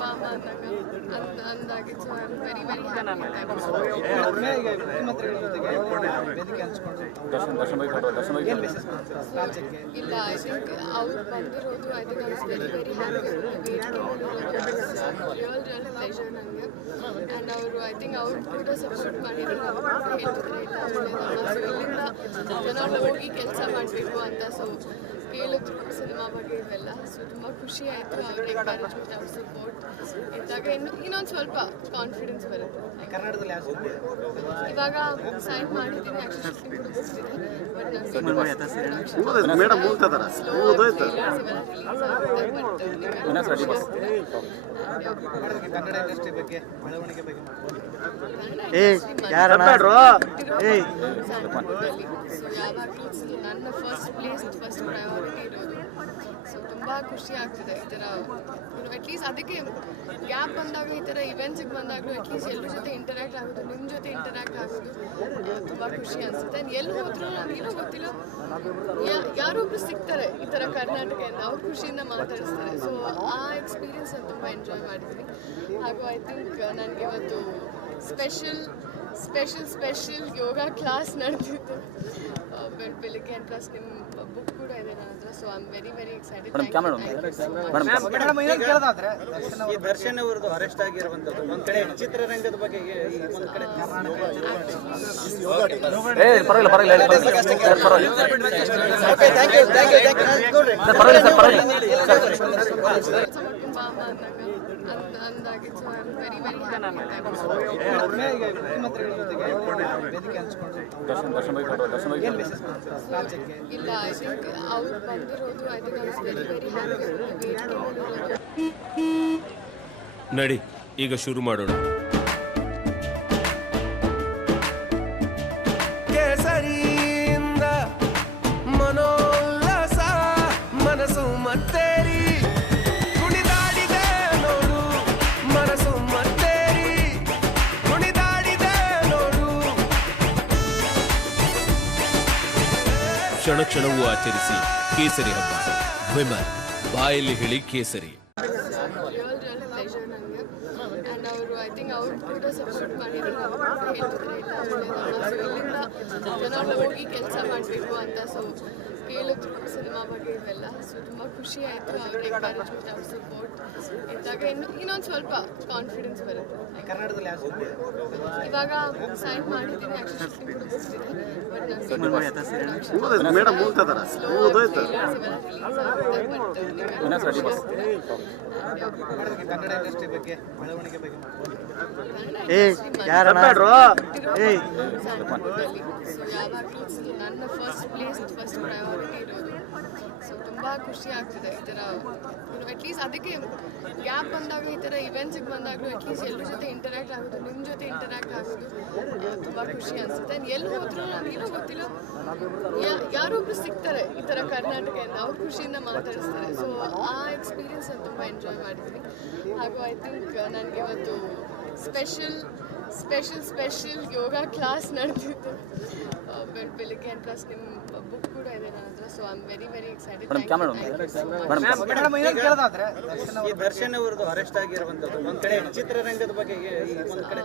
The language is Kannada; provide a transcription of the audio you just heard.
ಬಾಬಾ ಅಂದಾಗ ಅಂದಾಗಿತ್ತು. So I am very very happy. ಇಲ್ಲ, ಐ ಥಿಂಕ್ ಅವ್ರು ಬಂದಿರೋದು, I think I was very very happy. Real pleasure ನನಗೆ. ಆ್ಯಂಡ್ ಅವರು ಐ ಥಿಂಕ್ ಅವ್ರು ಕೂಡ ಸಪೋರ್ಟ್ ಮಾಡಿದ್ರು. ಅವರು ಹೇಳ್ತಿದ್ರೆ ಇಲ್ಲ ಒಳ್ಳೆಯದಲ್ಲ, ಸೊ ಇಲ್ಲಿಂದ ಜನ ಹೋಗಿ ಕೆಲಸ ಮಾಡಬೇಕು ಅಂತ. ಸೊ ಕೇಳಿದ್ರು ಸಿನಿಮಾ ಬಗ್ಗೆ ಇವೆಲ್ಲ. ಸೊ ತುಂಬ ಖುಷಿ ಆಯಿತು. ಅವ್ರ ಎಂಕರೇಜ್ಮೆಂಟ್, ಅವ್ರ ಸಪೋರ್ಟ್ ಇದ್ದಾಗ ಇನ್ನೊಂದು ಸ್ವಲ್ಪ ಕಾನ್ಫಿಡೆನ್ಸ್ ಬರುತ್ತೆ. ಕರ್ನಾಟಕದಲ್ಲಿ ಇವಾಗ ಸೈನ್ ಮಾಡಿದ್ದೀನಿ, ಆ್ಯಕ್ಚುಲಿ ಶೂಟಿಂಗ್ ಕೂಡ ಮುಗಿಸಿದೆ. ಬಟ್ ಕನ್ನಡ ಇಂಡಸ್ಟ್ರಿ ಬಗ್ಗೆ, ಬೆಳವಣಿಗೆ ಬಗ್ಗೆ ನನ್ನ ಫಸ್ಟ್ ಪ್ರಯಾರಿಟಿ ಇರೋದು. ಸೊ ತುಂಬ ಖುಷಿ ಆಗ್ತದೆ ಈ ಥರ ಅಟ್ಲೀಸ್ಟ್. ಅದಕ್ಕೆ ಗ್ಯಾಪ್ ಬಂದಾಗ, ಈ ಥರ ಇವೆಂಟ್ಸಿಗೆ ಬಂದಾಗಲೂ ಅಟ್ಲೀಸ್ಟ್ ಎಲ್ಲರ ಜೊತೆ ಇಂಟರ್ಯಾಕ್ಟ್ ಆಗೋದು, ನಿಮ್ಮ ಜೊತೆ ಇಂಟರ್ಯಾಕ್ಟ್ ಆಗೋದು ತುಂಬ ಖುಷಿ ಅನಿಸುತ್ತೆ. ಎಲ್ಲಿ ಹೋದರೂ ನನಗೇನೋ ಗೊತ್ತಿಲ್ಲ, ಯಾರೊಬ್ರು ಸಿಗ್ತಾರೆ ಈ ಥರ ಕರ್ನಾಟಕದಿಂದ, ಅವ್ರ ಖುಷಿಯಿಂದ ಮಾತಾಡಿಸ್ತಾರೆ. ಸೊ ಆ ಎಕ್ಸ್ಪೀರಿಯನ್ಸ್ ನಾನು ತುಂಬ ಎಂಜಾಯ್ ಮಾಡಿದ್ದೀನಿ. ಹಾಗೂ ಐ ಥಿಂಕ್ ನನಗೆ ಇವತ್ತು ಸ್ಪೆಷಲ್ ಯೋಗ ಕ್ಲಾಸ್ ನಡೆದಿತ್ತು ಬೆಳಿಗ್ಗೆ. ಆ್ಯಂಡ್ ಪ್ಲಸ್ ನಿಮ್ಮ ಬುಕ್ ಕೂಡ ಇದೆ ನನ್ನ ಹತ್ರ. So I am very very excited. ಈ ದರ್ಶನ್ ಅವರದು ಅರೆಸ್ಟ್ ಆಗಿರುವಂಥದ್ದು ಒಂದ್ ಕಡೆ ಚಿತ್ರರಂಗದ ಬಗ್ಗೆ, ಒಂದ್ ಕಡೆ ಅಂದಾಗಿತ್ತು. So I am very very happy. ಇಲ್ಲ, ಐ ಥಿಂಕ್ ಅವ್ರು ಬಂದಿರೋದು, I think I was very very happy. ನಡಿ ಈಗ ಶುರು ಮಾಡೋಣ. ಕೇಸರಿಯಿಂದ ಮನೋಲ್ಲಾಸ ಮನಸ್ಸು ಮತ್ತೇರಿ ಕುಣಿದಾಡಿದೆ ನೋಡು, ಮನಸ್ಸು ಮತ್ತೇರಿ ಕುಣಿದಾಡಿದೆ ನೋಡು. ಕ್ಷಣ ಕ್ಷಣವೂ ಆಚರಿಸಿ ಕೇಸರಿ ಹಬ್ಬ. ವಿಮಲ್ ಬಾಯಲ್ಲಿ ಹೇಳಿ ಕೇಸರಿ. ರಿಯಲ್ ಪ್ಲೆಷರ್ ನನಗೆ. ಆ್ಯಂಡ್ ಅವರು ಐ ಥಿಂಕ್ ಅವ್ರು ಕೂಡ ಸಪೋರ್ಟ್ ಮಾಡಿದ್ರು. ಅವರು ಹೇಳ್ತಿದ್ರೆ ಇಲ್ಲ ಒಳ್ಳೆಯದಲ್ಲ, ಸೊ ಇಲ್ಲಿಂದ ಜನ ಹೋಗಿ ಕೆಲಸ ಮಾಡಬೇಕು ಅಂತ. ಸೊ ಕೇಳಿದ್ರು ಸಿನಿಮಾ ಬಗ್ಗೆ ಇವೆಲ್ಲ. ಸೊ ತುಂಬ ಖುಷಿ ಆಯಿತು. ಅವ್ರ ಎಂಕರೇಜ್ಮೆಂಟ್, ಅವ್ರ ಸಪೋರ್ಟ್ ಇದ್ದಾಗ ಇನ್ನೊಂದು ಸ್ವಲ್ಪ ಕಾನ್ಫಿಡೆನ್ಸ್ ಬರುತ್ತೆ. ಕರ್ನಾಟಕದಲ್ಲಿ ಇವಾಗ ಸೈನ್ ಮಾಡಿದ್ದೀನಿ, ಆ್ಯಕ್ಚುಲಿ ಶೂಟಿಂಗ್ ಕೂಡ ಮುಗಿಸಿದೆ. ಬಟ್ ಕನ್ನಡ ಇಂಡಸ್ಟ್ರಿ ಬಗ್ಗೆ, ಬೆಳವಣಿಗೆ ಬಗ್ಗೆ ನನ್ನ ಫಸ್ಟ್ ಪ್ರಯಾರಿಟಿ ಇರೋದು. ಸೊ ತುಂಬ ಖುಷಿ ಆಗ್ತದೆ ಈ ಥರ ಅಟ್ಲೀಸ್ಟ್. ಅದಕ್ಕೆ ಗ್ಯಾಪ್ ಬಂದಾಗ, ಈ ಥರ ಇವೆಂಟ್ಸಿಗೆ ಬಂದಾಗಲೂ ಅಟ್ಲೀಸ್ಟ್ ಎಲ್ಲರ ಜೊತೆ ಇಂಟರ್ಯಾಕ್ಟ್ ಆಗೋದು, ನಿಮ್ಮ ಜೊತೆ ಇಂಟರ್ಯಾಕ್ಟ್ ಆಗೋದು ತುಂಬ ಖುಷಿ ಅನಿಸುತ್ತೆ. ಎಲ್ಲಿ ಹೋದರೂ ನನಗೇನೋ ಗೊತ್ತಿಲ್ಲ, ಯಾರೊಬ್ರು ಸಿಗ್ತಾರೆ ಈ ಥರ ಕರ್ನಾಟಕದಿಂದ, ಅವ್ರ ಖುಷಿಯಿಂದ ಮಾತಾಡಿಸ್ತಾರೆ. ಸೊ ಆ ಎಕ್ಸ್ಪೀರಿಯನ್ಸ್ ನಾನು ತುಂಬ ಎಂಜಾಯ್ ಮಾಡಿದ್ದೀನಿ. ಹಾಗೂ ಐ ಥಿಂಕ್ ನನಗೆ ಇವತ್ತು ಸ್ಪೆಷಲ್ ಯೋಗ ಕ್ಲಾಸ್ ನಡೆದಿತ್ತು ಬೆಳಿಗ್ಗೆ. ಆ್ಯಂಡ್ ಪ್ಲಸ್ ನಿಮ್ಮ ಬುಕ್ ಕೂಡ ಇದೆ ನನ್ನ ಹತ್ರ. So I am very very excited. ಈ ದರ್ಶನ್ ಅವರದು ಅರೆಸ್ಟ್ ಆಗಿರುವಂಥದ್ದು ಒಂದ್ ಕಡೆ ಚಿತ್ರರಂಗದ ಬಗ್ಗೆ, ಒಂದ್ ಕಡೆ